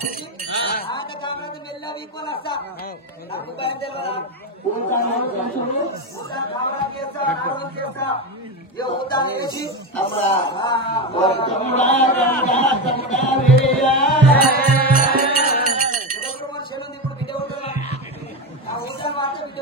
ఆయన కామరాజు మెల్ల వీకొని వస్తా నాకు భయం తెలియదా కామరాజు చేస్తా ఆరోగ్యం చేస్తా ఊతాన్ని వేసి మనుషులు ఇప్పుడు బిడ్డ ఉంటున్నా ఆ ఊతాన్ని మాట బిడ్డ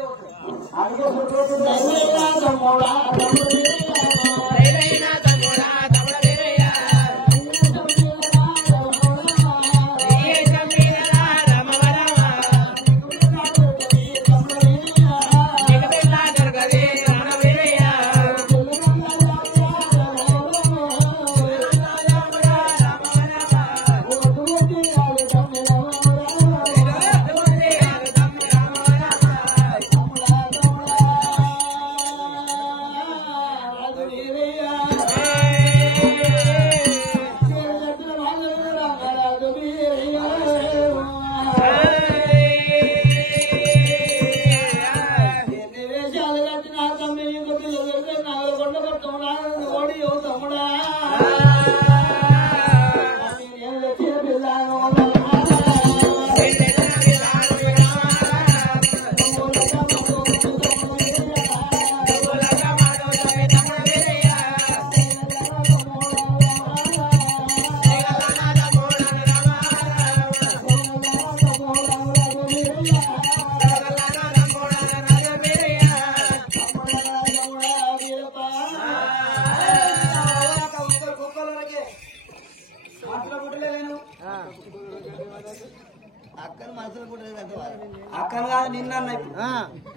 అక్కడ కాదు నిన్న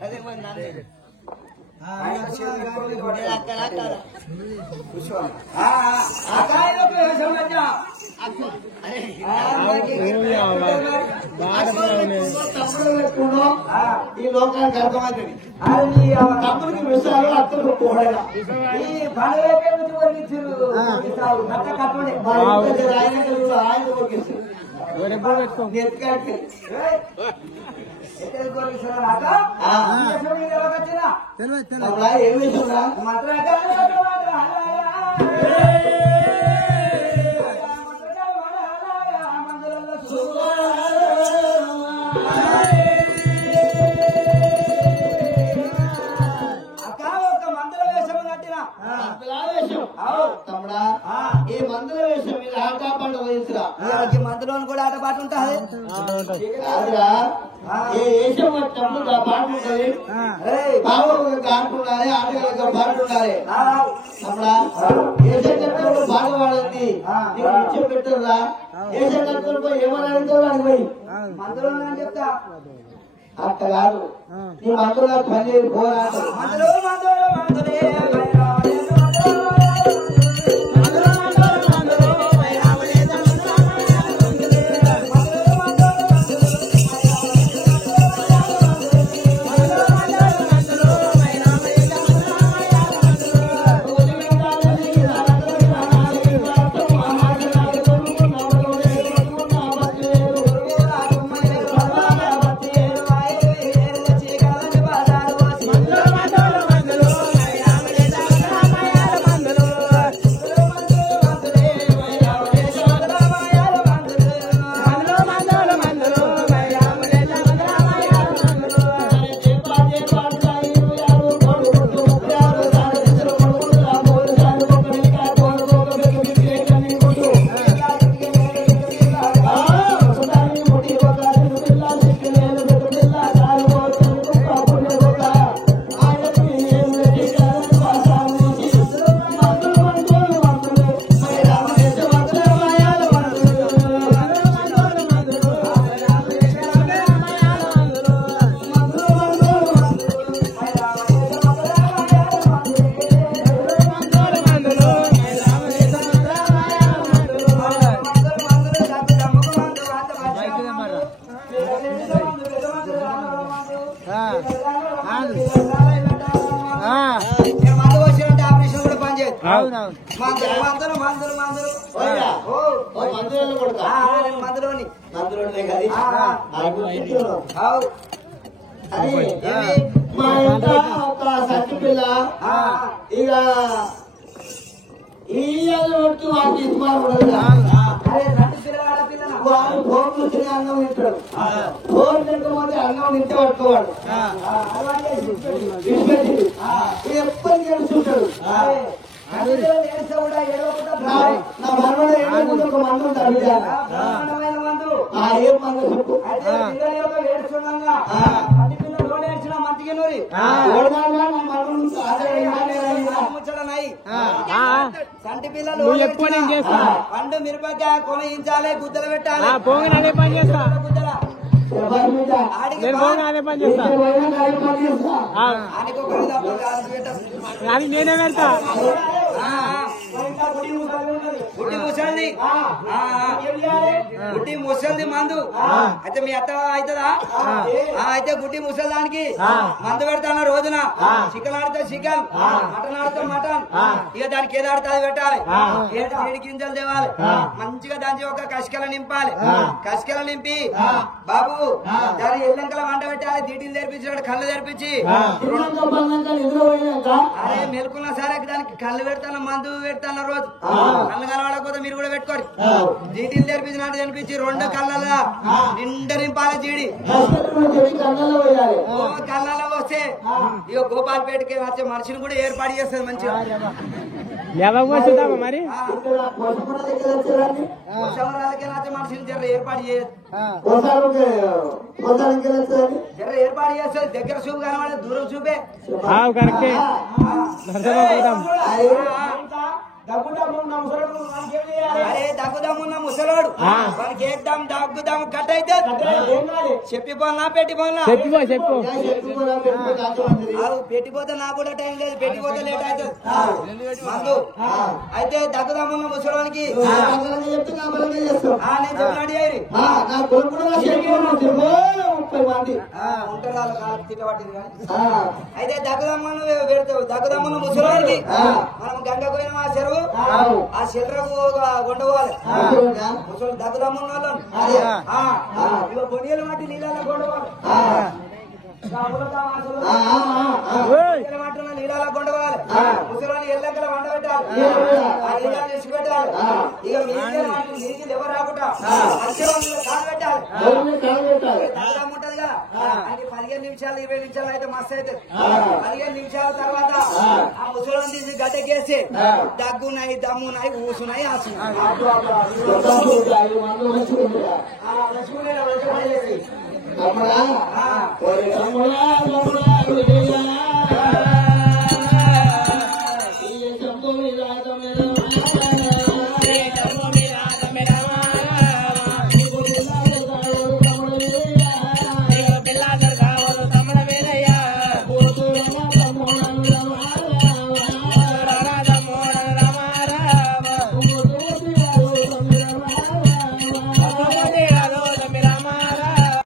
అదే ఈ లోకానికి అర్థమవుతుంది తమ్ముడికి విషయాలు అత్తలు పోడగా ఈ పనులకే నుంచి వర్ణించారు కట్టమని ఆయన ఏం విషయంరా తమ్ముడా ఈ మందుల వేషం మీద ఆట పాట వయసురా మందులో కూడా ఆట పాట ఉంటుంది కాదురా ఏ వేషం వచ్చినప్పుడు ఆ పాట ఉంటుంది బాబు ఆట ఉండాలి ఆటగాళ్ళకి పాట ఉండాలి తమ్ముడా వేషం కట్టినప్పుడు పాట పాడింది నీకు నిత్యం పెట్టరురా వేషం కట్టినప్పుడు ఏమని అడుగుతావు అని పోయి మందులో చెప్తా అట్ట కాదు నీ మందులో పని పోరాటం వాడు ఫోన్ చూసిన అన్నం తింటాడు. ఫోన్ తినకపోతే అన్నం తింటే పట్టుకోవాడు. ఎప్పటికీ ఏడుస్తుంటాడు. నా మనవడు ఏడుకుంటే ఒక మందు ఉంటాడు. ఏం మందు చెప్పు. సంటి పిల్లలు పండు మిరపకాయ కొనించాలి, గుద్దలు పెట్టాలి. అదే పని చేస్తా అది నేనే పెడతా. గుడ్డి ముసలిది మందు అయితే మీ అత్త అవుతుందా? అయితే గుడ్డి ముసలిదానికి మందు పెడతాను రోజున. చికెన్ ఆడితే చికెన్, మటన్ ఆడితే మటన్. ఇక దానికి ఏది ఆడితే అది పెట్టాలి. ఏడు గింజలు తేవాలి. మంచిగా దానికి ఒక కసికల నింపాలి. కసికల నింపి బాబు దాని ఎల్లంకల వంట పెట్టాలి. దీటిని తెరిపించినాడు కళ్ళు తెరిపించి అరే మెలుకున్నా సరే దానికి కళ్ళు పెడతాను, మందు పెడతాను. రోజు కళ్ళు కలవాడకపోతే మీరు కూడా పెట్టుకోండి. జీటీలు తెరిపించినట్టు తెరిపించి 2 కళ్ళలా నిండా నింపాలి. జీడి కళ్ళలో వస్తే ఇక గోపాల్పేటకి వచ్చే మనిషిని కూడా ఏర్పాటు చేస్తుంది మంచిగా. మరి మనిషిని జర ఏర్పాటు చేయదు, జర ఏర్పాటు చేస్తుంది. దగ్గర చూపు కనబడే దూరం చూపే కరెక్టే. అరే దగ్గుదమ్మున్న ముసలోడు వానికి ఏకదమ్ దగ్గుదమ్ము కట్ అయితే చెప్పిపోనా పెట్టిపోనా చెప్పు పెట్టిపోతే నాకు కూడా టైం లేదు, పెట్టిపోతే లేట్ అవుతుంది మందు. అయితే దగ్గుదమ్మున్న ముసలోనికి నేను చెప్పినట్టు అయితే దగ్గుదమ్మను పెడతావు. దగ్గుదమ్మున్న ముసలోనికి మనం గంగ పోయిన ఆ చెరువు, ఆ చెరువుకు కొండవాలి. ముసలి దగ్గుదమ్మున్న వాళ్ళను కొనియల మట్టి నీళ్ళలో కొండవాలి. నీళ్ళలో కొండవాలి. ముసలి ఎల్లెక్కల వంట పెట్టాలి. ఆ నీళ్ళని తెచ్చి పెట్టాలి. ఇక నీకు ఎవరు రాకుండా కాలు పెట్టాలి. దగ్గుదమ్ము ఉంటది కదా, అది 15 నిమిషాలు 20 నిమిషాలు అయితే మస్తు అవుతుంది. 15 నిమిషాల తర్వాత ఆ ముసలిని తీసి గడ్డకేసి దగ్గున్నాయి, దమ్మున్నాయి, ఊసున్నాయి, ఆసున్నాయి. తమ్ముడా